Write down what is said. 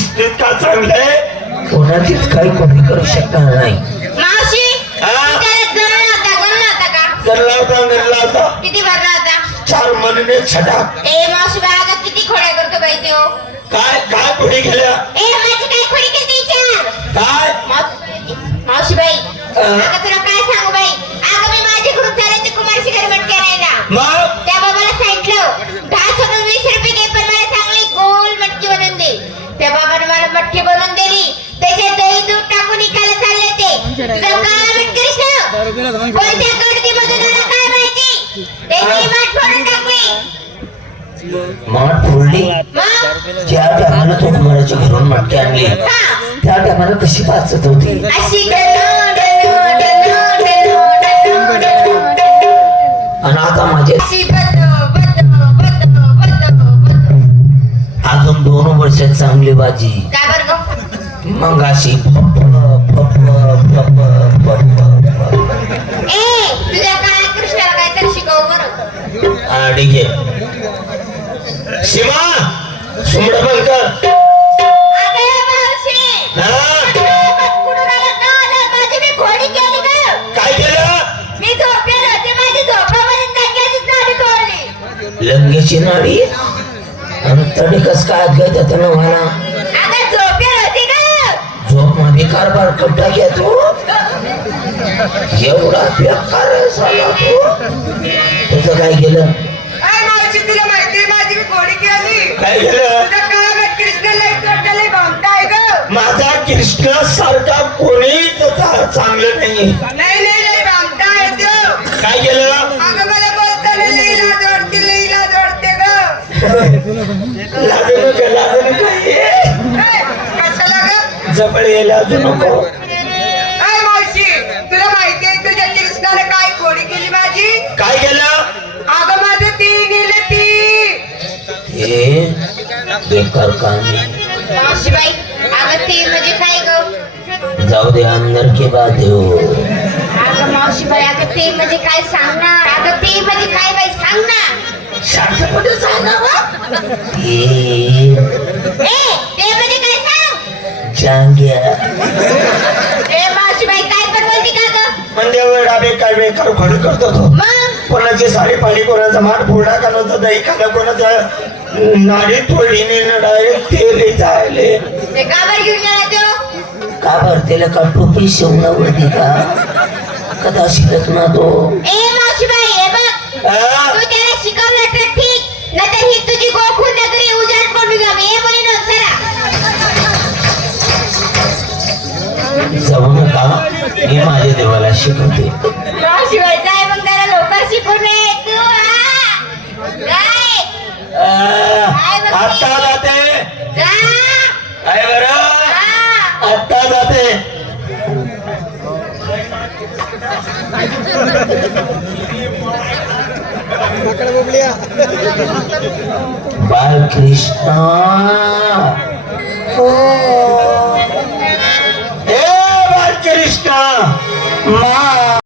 कृष्ण का चांगले? कोणाचीच काही कोणी करू शकणार नाही. मावशी हा? गल्ला होता गल्ला होता किती भरला होता? चार महिने छटा ए मावशी बाई आता किती खोड्या करतो बाई तो? काय काय पुढे गेल्या ए माझी काय खोडी केली काय? मावशी बाई आता तुला काय सांगू बाई अगं मी माझ्याकडून चालले ते कुमार शिखर मटके राहिला मग त्या बाबाला सांगितलं दहा सोडून वीस रुपये दे पण मला चांगली गोल मटकी बनवून दे त्या बाबाने मला मटकी बनवून दिली त्याच्यात दही दूध टाकून इकायला चालले ते तुझं काय मीठ कृष्ण कोणत्या कडती मधून आला काय माहिती त्याची माठ फोडली. ज्या टायमाला तो घरून मटकी आणली त्या टायमाला कशी वाचत होती? आणि आता माझे. अजून दोन वर्षात चांगली बाजी. काय बरं गं? मग अशी ठीक आहे. शिवा सुमड काय केलं? लंगेची नाडी आणि तडी कस काय हात घ्यायचा त्यानं मध्ये कारभार कट्टा घ्या तू एवढा बेकार साला तू. त्याचं काय केलं? तुला माहिती माझी केली? काय केलं? तुझा माझा कृष्ण सारखा कोणीच चा- चांगलं नाही नाही नाही लई भामटाय तो. काय केलं? अगं जवळ ये लाजू नको. काय मावशी तुला माहिती आहे तुझ्या कृष्णाने काय घोडी केली माझी? काय केलं? अगं माझं ती नेलं ती. हे बेकार काम अगं ती म्हणजे काय ग? जाऊ दे अंदर के बाद हो. अगं मावशी बाई अगं ते म्हणजे काय सांग ना अगं ते म्हणजे काय बाई सांग ना शांतपणे सांगा बा. ते ए ते म्हणजे काय सांग जांग्या ए मावशी बाई काय पण बोलती का ग म्हणजे वेळा बेकार बेकार घोडी करतो कोणाची साडी पाणी कोणाचा माठ फोडा कोणाचं दही खाणं कोणाचं नाडी तोडली डायरेक्ट तेल जायले. ते काबर घेऊन गेला तो? का का टोपी शिवण्यावरती का? कदा शिकत ना तो. ए बघ. जाऊ नका मी माझ्या देवाला शिकवते. मावशी बाई जाय मग त्याला लवकर शिकून ये. तू हा. जाय. आ, आत्ता जाते. जा. काय बरं. आत्ता जाते. बालकृष्ण